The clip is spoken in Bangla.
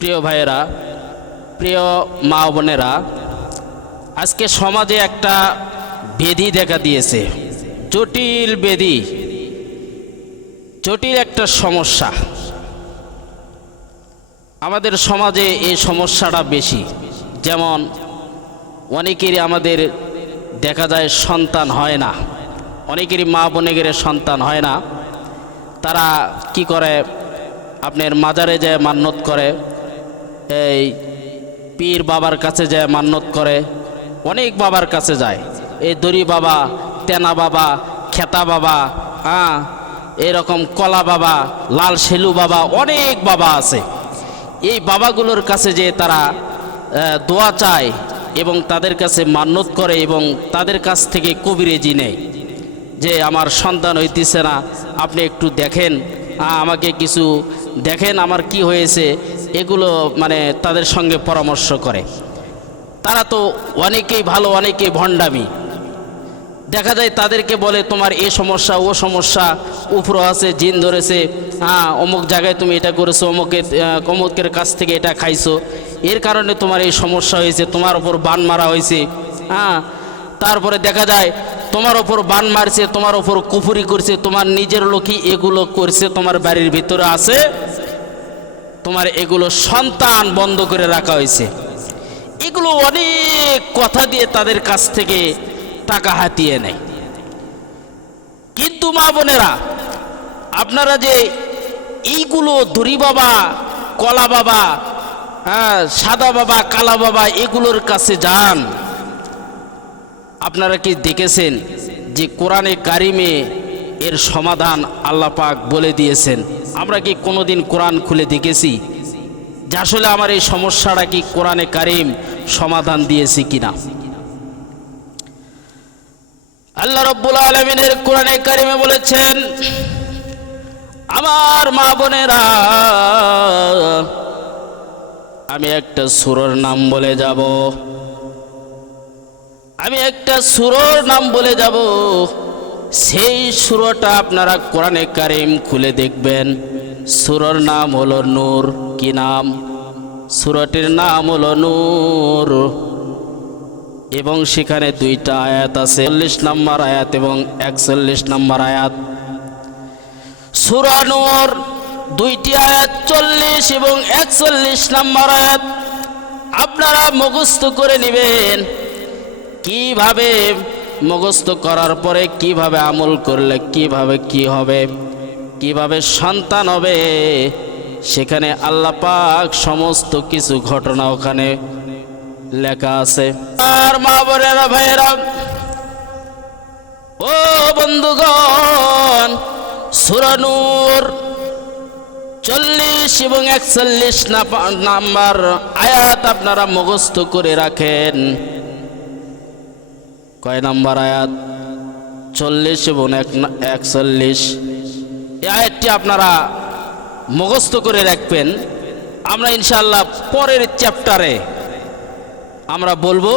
প্রিয় ভাইয়েরা, প্রিয় মা বোনেরা, আজকে সমাজে একটা ব্যাধি দেখা দিয়েছে, জটিল ব্যাধি, জটিল একটা সমস্যা। আমাদের সমাজে এই সমস্যাটা বেশি। যেমন অনেকেরই আমাদের দেখা যায় সন্তান হয় না, অনেকেরই মা বোনেদের সন্তান হয় না। তারা কি করে, আপনার মাজারে যায় মান্যত করে, এই পীর বাবার কাছে যায় মান্যত করে, অনেক বাবার কাছে যায়, এই দড়ি বাবা, তেনা বাবা, খেতা বাবা, এরকম কলা বাবা, লাল সেলু বাবা, অনেক বাবা আছে। এই বাবাগুলোর কাছে যে তারা দোয়া চায় এবং তাদের কাছে মান্যত করে এবং তাদের কাছ থেকে কবিরেজি নেয় যে আমার সন্তান হইতেছে না, আপনি একটু দেখেন, আমাকে কিছু দেখেন, আমার কি হয়েছে, এগুলো মানে তাদের সঙ্গে পরামর্শ করে। তারা তো অনেকেই ভালো, অনেকেই ভণ্ডামি। দেখা যায় তাদেরকে বলে তোমার এ সমস্যা, ও সমস্যা, উপর আছে, জিন ধরেছে, অমুক জায়গায় তুমি এটা করেছো, অমুকের কাছ থেকে এটা খাইছো, এর কারণে তোমার এই সমস্যা হয়েছে, তোমার ওপর বান মারা হয়েছে। তারপরে দেখা যায় তোমার ওপর বান মারছে, তোমার ওপর কুফুরি করছে, তোমার নিজের লোকই এগুলো করছে, তোমার বাড়ির ভিতরে আছে, তোমার এগুলো সন্তান বন্ধ করে রাখা হয়েছে। এগুলো অনেক কথা দিয়ে তাদের কাছ থেকে টাকা হাতিয়ে নেয়। কিন্তু মা বোনেরা, আপনারা যে এইগুলো দড়ি বাবা, কলা বাবা, সাদা বাবা, কালা বাবা, এগুলোর কাছে যান, আপনারা কি দেখেছেন যে কোরআনে কারিমে এর সমাধান আল্লাহ পাক বলে দিয়েছেন? আমরা কি কোনোদিন কোরআন খুলে দেখেছি যে আসলে আমার এই সমস্যাটা কি কোরআনে কারিম সমাধান দিয়েছি কিনা? আল্লাহ রাব্বুল আলামিনের কোরআনে কারিমে বলেছেন, আমার মা বোনেরা, আমি একটা সূরার নাম বলে যাব, আমি একটা সূরার নাম বলে যাব, সেই সূরাটা আপনারা কোরআনে কারিম খুলে দেখবেন। সূরার নাম হলো নূর। কি নাম? সূরাটির নাম হলো নূর এবং সেখানে দুইটা আয়াত আছে, 40 নম্বর আয়াত এবং 41 নম্বর আয়াত। সূরা নূর দুইটি আয়াত, 40 এবং 41 নম্বর আয়াত আপনারা মুখস্থ করে নেবেন। কিভাবে মুখস্থ করার পরে কিভাবে আমল করলে কিভাবে কি হবে, কিভাবে সন্তান হবে, সেখানে আল্লাহ পাক সমস্ত কিছু ঘটনা ওখানে লেখা আছে। আর মা বোনেরা, ভাইয়েরা, ও বন্ধুগণ, সূরা নূর 40 এবং 41 নাম্বার আয়াত আপনারা মুখস্থ করে রাখেন। কয় নাম্বার আয়াত? 40 এবং 41। এই আয়াতটি আপনারা মুখস্থ করে রাখবেন। আমরা ইনশাআল্লাহ পরের চ্যাপ্টারে আমরা বলবো